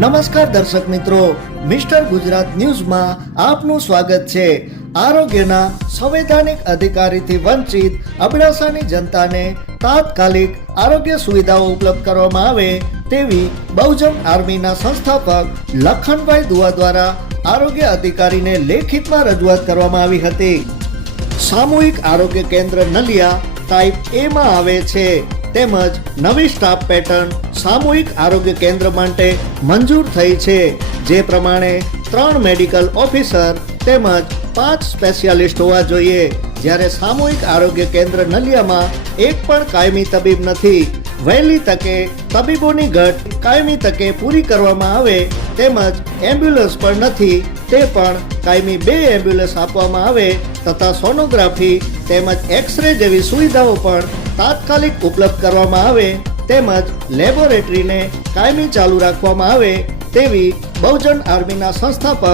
નમસ્કાર દર્શક મિત્રો, મિસ્ટર ગુજરાત ન્યૂઝમાં આપનું સ્વાગત છે. આરોગ્યના સંવૈધાનિક અધિકારીથી વંચિત અબડાસાની જનતાને તાત્કાલિક આરોગ્ય સુવિધાઓ ઉપલબ્ધ કરવામાં આવે તેવી બહુજન આર્મીના સંસ્થાપક લખનભાઈ દુઆ દ્વારા આરોગ્ય અધિકારીને લેખિતમાં રજૂઆત કરવામાં આવી હતી. સામૂહિક આરોગ્ય કેન્દ્ર નલિયા ટાઈપ એમાં આવે છે. તેમજ નવી સ્ટાફ પેટર્ન સામૂહિક આરોગ્ય કેન્દ્ર માટે મંજૂર થઈ છે. જે પ્રમાણે ત્રણ મેડિકલ ઓફિસર તેમજ પાંચ સ્પેશિયાલિસ્ટ હોવા જોઈએ. જ્યારે સામૂહિક આરોગ્ય કેન્દ્ર નલિયામાં એક પણ કાયમી તબીબ નથી. વહેલી તકે તબીબોની ઘટ કાયમી તકે પૂરી કરવામાં આવે તેમજ એમ્બ્યુલન્સ પણ નથી. તે પણ કાયમી બે એમ્બ્યુલન્સ આપવામાં આવે તથા સોનોગ્રાફી તેમજ એક્સરે જેવી સુવિધાઓ પણ તાત્કાલિક ઉપલબ્ધ કરવામાં આવે તેમજ લેબોરેટરીને કાયમી ચાલુ રાખવામાં આવે તેવી બહુજન આર્મીના સંસ્થાપક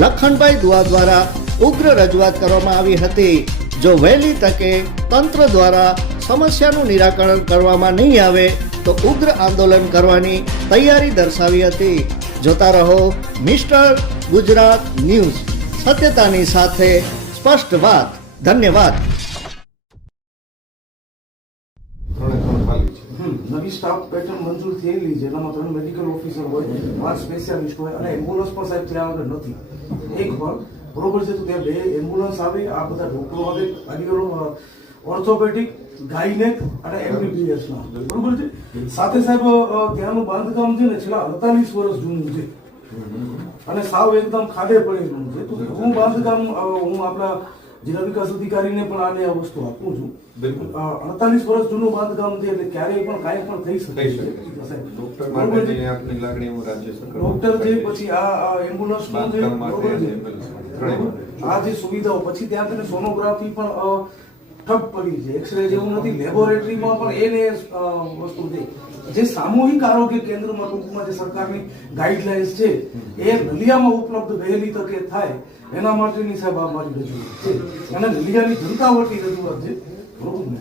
લખનભાઈ દુઆ દ્વારા ઉગ્ર રજૂઆત કરવામાં આવી હતી. જો વહેલી તકે તંત્ર દ્વારા સમસ્યાનું નિરાકરણ કરવામાં નહીં આવે, તો ઉગ્ર આંદોલન કરવાની તૈયારી દર્શાવી હતી. જોતા રહો મિસ્ટર ગુજરાત ન્યૂઝ. સત્યતાની સાથે સ્પષ્ટ વાત. ધન્યવાદ ત્રણે ત્રણ ખાલી છે હમ, નવી સ્ટાફ પેટર્ન મંજૂર થયેલી છે. એનામાં ત્રણ મેડિકલ ઓફિસર હોય પાંચ સ્પેશિયાલિસ્ટ હોય અને એમ્બ્યુલન્સ પણ સાહેબ ત્યાં આગળ નથી. એક પણ બરોબર છે તો ત્યાં બે એમ્બ્યુલન્સ આવે આ બધા ડોક્ટરો આવે ઓર્થોપેડિક ગાયનેક અને એમબીબીએસ ના. બરોબર છે? સાથે સાહેબ ત્યાંનું બાંધકામ છે ને છેલ્લા અડતાલીસ વર્ષ જૂનું છે. અને સાવ એકદમ ખાડે પડેલું છે. તો હું બાંધકામ હું આપણા જિલ્લા વિકાસ અધિકારીને પણ આને આ વસ્તુ આપું છું. બિલકુલ. અડતાલીસ વર્ષ જૂનું બાંધકામ છે એટલે ક્યારેય પણ કાંઈ પણ થઈ શકે ડોક્ટર માટે છે? જે આપની રાજ્ય સરકાર ડોક્ટર છે. પછી આ એમ્બ્યુલન્સનું. આ જે સુવિધાઓ પછી ત્યાં તેને સોનોગ્રાફી પણ ઠપ પડી છે. એક્સરે જેવું નથી. લેબોરેટરીમાં પણ એને વસ્તુ છે. જે સામૂહિક આરોગ્ય કેન્દ્રમાં ટૂંકમાં જે સરકારની ગાઈડલાઇન્સ છે, એ નલિયામાં ઉપલબ્ધ વહેલી તકે થાય, એના માટેની સાહેબ આ મારી રજૂઆત છે. અને નલિયાની જનતા વતી રજૂઆત છે. બરોબર ને?